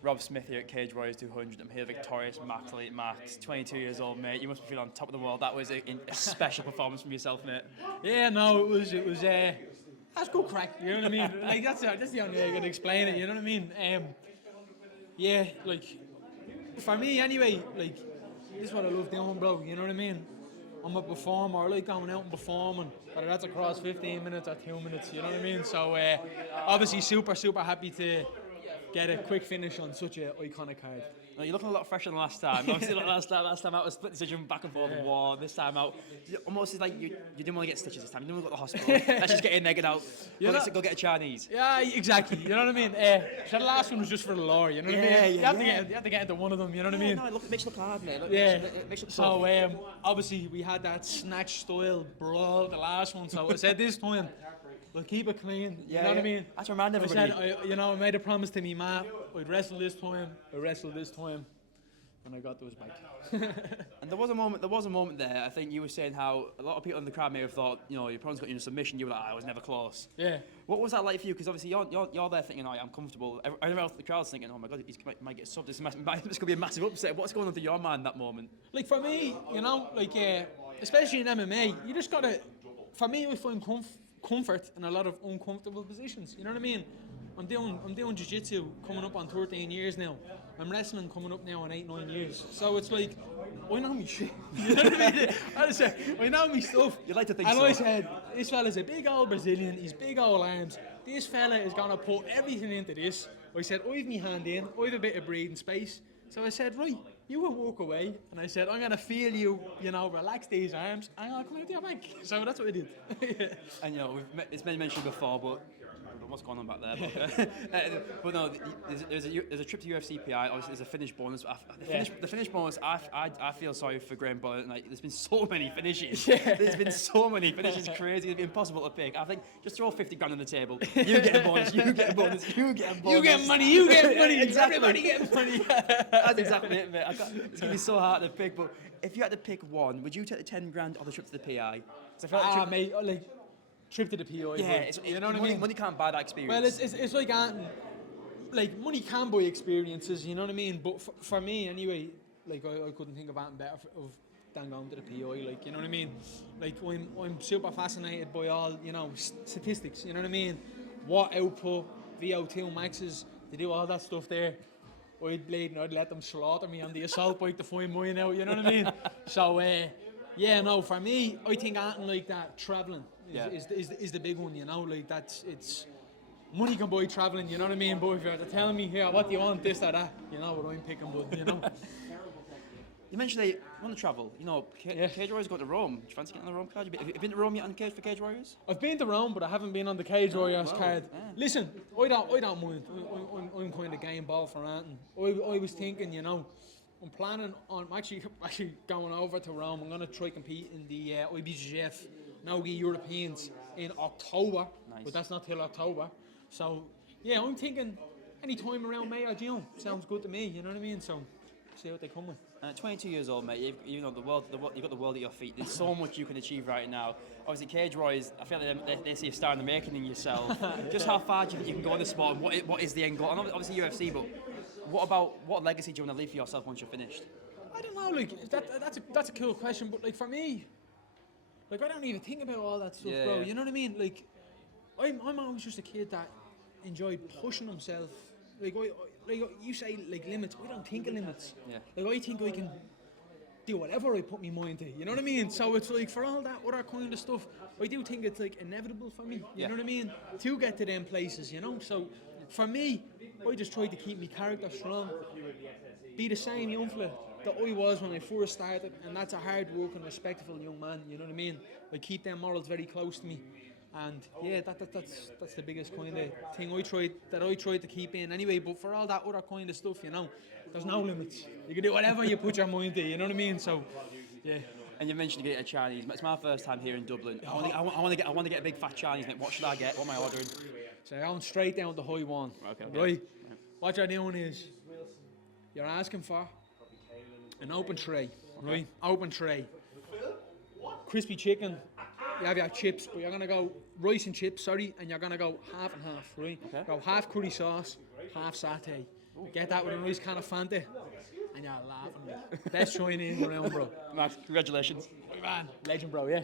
Rob Smith here at Cage Warriors 200. I'm here victorious Max Elite Max, 22 years old, mate. You must be feeling on top of the world. That was a special performance from yourself, mate. Yeah, no, it was that's good crack. You know what I mean? Like that's the only way I can explain it. You know what I mean? Yeah, like for me anyway, like this is what I love doing, bro. You know what I mean? I'm a performer. I like going out and performing, whether that's across 15 minutes or 2 minutes. You know what I mean? So obviously, super happy to get a quick finish on such an iconic card. No, you're looking a lot fresher than last time. Obviously, like last time out was split decision back and forth war. This time out, almost is like you didn't want to get stitches this time. You didn't want to go to the hospital. Let's just get in there, get out. Go get a Chinese. Yeah, exactly. You know what I mean? So the last one was just for the lore. You know what I mean? You have to get into one of them. You know what I mean? No, it makes you look hard, mate. It makes you look so tough. obviously we had that snatch style brawl the last one. So I said this time, we'll keep it clean. You know what I mean? That's remind everybody. I said, I made a promise to me, Matt. I'd wrestle this time. I wrestled this time. And I got those back. And there was a moment there. I think you were saying how a lot of people in the crowd may have thought, your opponent's got you in a submission. You were like, I was never close. Yeah. What was that like for you? Because obviously you're there thinking, I'm comfortable. Everyone else in the crowd's thinking, oh my god, he might get subbed. This could be a massive upset. What's going on through your mind that moment? Like for me, especially in MMA, you just gotta. For me, I find comfort in a lot of uncomfortable positions. You know what I mean? I'm doing jiu-jitsu coming up on 13 years now. I'm wrestling coming up now on 8-9 years. So it's like, I know me shit. You know what I mean? I know me stuff. You like to think and so. I said, this fella's a big old Brazilian, he's big old arms. This fella is gonna put everything into this. I said, I've my hand in, I've a bit of breathing space. So I said, right, you can walk away. And I said, I'm gonna feel you, relax these arms, and I'll come out to your back. So that's what I did. And it's been mentioned before, but I don't know what's going on back there. But no, there's a trip to UFC PI. Obviously, there's a finish bonus. The finish bonus, I feel sorry for Graham Bullitt. Like, there's been so many finishes. There's been so many finishes. Crazy. It'd be impossible to pick. I think just throw 50 grand on the table. You get a bonus. You get a bonus. You get a bonus. You get money. You get money. Exactly. Everybody gets money. That's exactly it, mate. It's gonna be so hard to pick. But if you had to pick one, would you take the 10 grand or the trip to the PI? I feel like mate, trip to the PI. Yeah, you know what I mean. Money can't buy that experience. Well, it's like money can buy experiences. You know what I mean. But for me anyway, like I couldn't think of anything better than going to the PI. Like, you know what I mean. Like I'm super fascinated by all statistics. You know what I mean. What output, VO2 maxes, they do all that stuff there. I'd let them slaughter me on the assault bike to find mine out, you know what I mean? So, for me, I think anything like that, travelling is the big one, like it's money can buy travelling, you know what I mean? But if you're telling me here, what do you want, this or that, you know what I'm picking, but, You mentioned that you want to travel. Cage Warriors going to Rome. Do you fancy getting on the Rome card? Have you been to Rome yet for Cage Warriors? I've been to Rome, but I haven't been on the Cage Warriors card. Yeah. Listen, I don't mind. I'm kind of game ball for anything. I was thinking, I'm planning on I'm actually going over to Rome. I'm going to try compete in the IBJJF Nogi Europeans in October. Nice. But that's not till October. So yeah, I'm thinking any time around May or June sounds good to me. You know what I mean? So. See what they come with. 22 years old, mate. You've got the world at your feet. There's so much you can achieve right now. Obviously, Cage Warriors, I feel like they see a star in the making in yourself. Just how far do you think you can go in the sport, and what is the end goal? And obviously UFC, but what legacy do you want to leave for yourself once you're finished? I don't know. Like that's a cool question, but like for me, like I don't even think about all that stuff, bro. You know what I mean? Like I'm always just a kid that enjoyed pushing himself. Like you say, like limits. I don't think of limits. Yeah. Like I think I can do whatever I put my mind to. You know what I mean? So it's like for all that other kind of stuff, I do think it's like inevitable for me. You know what I mean? To get to them places, So for me, I just try to keep my character strong. Be the same young fella that I was when I first started, and that's a hard working, respectful young man. You know what I mean? I keep them morals very close to me. And yeah, that's the biggest kind of thing I tried to keep in anyway. But for all that other kind of stuff, there's no limits. You can do whatever you put your mind to. You know what I mean? So, yeah. And you mentioned you get a Chinese. It's my first time here in Dublin. I want to get a big fat Chinese. Mate. What should I get? What am I ordering? So I'm going straight down to high one. Okay. Right. What you're doing is you're asking for an open tray. Right. Open tray. Crispy chicken. You have your chips, but you're going to go rice and chips, and you're going to go half and half, right? Okay. Go half curry sauce, half satay. Get that with a nice can of Fanta, and you're laughing. Like. Best shine in around, bro. Max, congratulations. Man, legend, bro. Yeah.